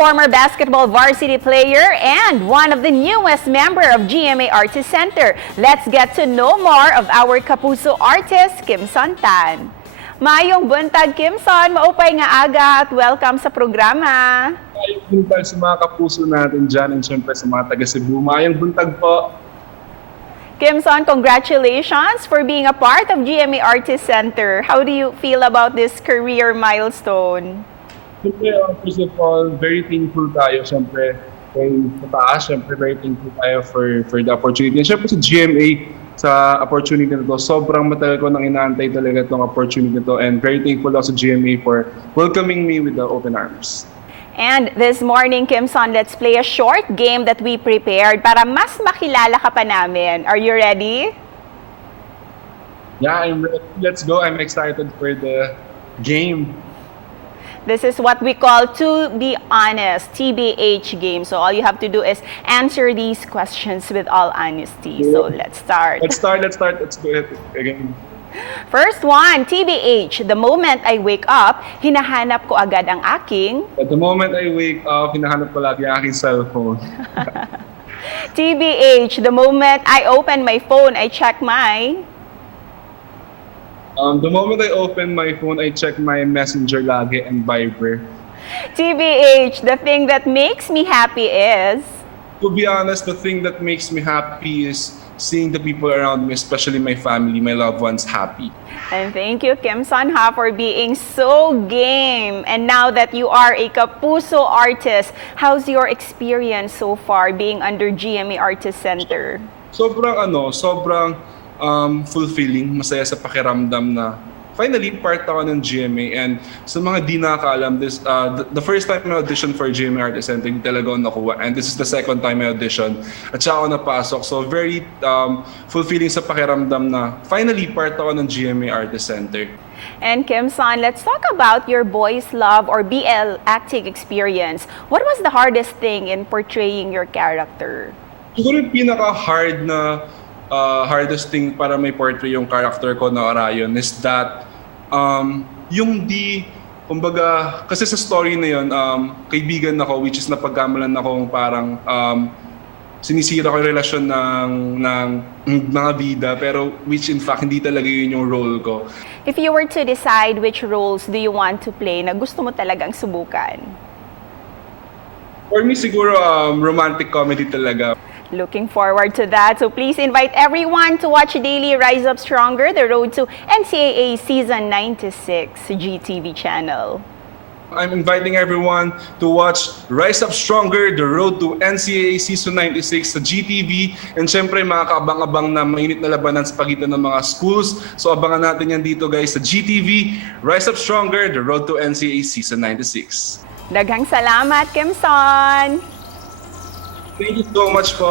former basketball varsity player and one of the newest member of GMA Artist Center. Let's get to know more of our Kapuso artist, Kimson Tan. Mayong buntag, Kimson. Maupay nga aga at welcome sa programa. Mayong buntag sa mga kapuso natin dyan and syempre sa mga taga-Cebu. Mayong buntag po. Kimson, congratulations for being a part of GMA Artist Center. How do you feel about this career milestone? Siyempre, first of all, very thankful tayo. Siyempre, kay Mataas, siyempre, very thankful tayo for the opportunity. And siyempre sa GMA, sa opportunity na to, sobrang matagal ko nang inaantay talaga itong opportunity na to. And very thankful ako sa GMA for welcoming me with the open arms. And this morning, Kimson, let's play a short game that we prepared para mas makilala ka pa namin. Are you ready? Yeah, I'm ready. Let's go. I'm excited for the game. This is what we call To Be Honest, TBH game. So all you have to do is answer these questions with all honesty. So let's start. Let's do it again. First one, TBH. The moment I wake up, hinahanap ko agad ang aking... At the moment I wake up, hinahanap ko lagi ang aking cellphone. TBH. The moment I open my phone, I check my... The moment I open my phone, I check my messenger lagi and Viber. TBH. The thing that makes me happy is... To be honest, the thing that makes me happy is seeing the people around me, especially my family, my loved ones, happy. And thank you, Kimson, for being so game. And now that you are a Kapuso artist, how's your experience so far being under GMA Artist Center? Sobrang fulfilling, masaya sa pakiramdam na finally part ako ng GMA. And sa mga di nakakaalam, the first time I auditioned for GMA Artist Center, hindi talaga ako nakuha. And this is the second time I auditioned. At saka ako napasok. So very fulfilling sa pakiramdam na finally part ako ng GMA Artist Center. And Kimson, let's talk about your boys love or BL acting experience. What was the hardest thing in portraying your character? Siguro yung pinaka-hard na hardest thing para may portray yung character ko na Orion is that kumbaga, kasi sa story na yun, kaibigan ako, which is napagkamalan akong parang sinisira ko yung relasyon ng mga bida, pero which in fact, hindi talaga yun yung role ko. If you were to decide which roles do you want to play na gusto mo talagang subukan? For me, siguro romantic comedy talaga. Looking forward to that. So please invite everyone to watch Daily Rise Up Stronger, the road to NCAA Season 96 GTV channel. I'm inviting everyone to watch Rise Up Stronger, the road to NCAA Season 96 sa GTV. And syempre, makakaabang-abang na mainit na labanan sa pagitan ng mga schools. So abangan natin yan dito guys sa GTV, Rise Up Stronger, the road to NCAA Season 96. Daghang salamat, Kimson! Thank you so much po.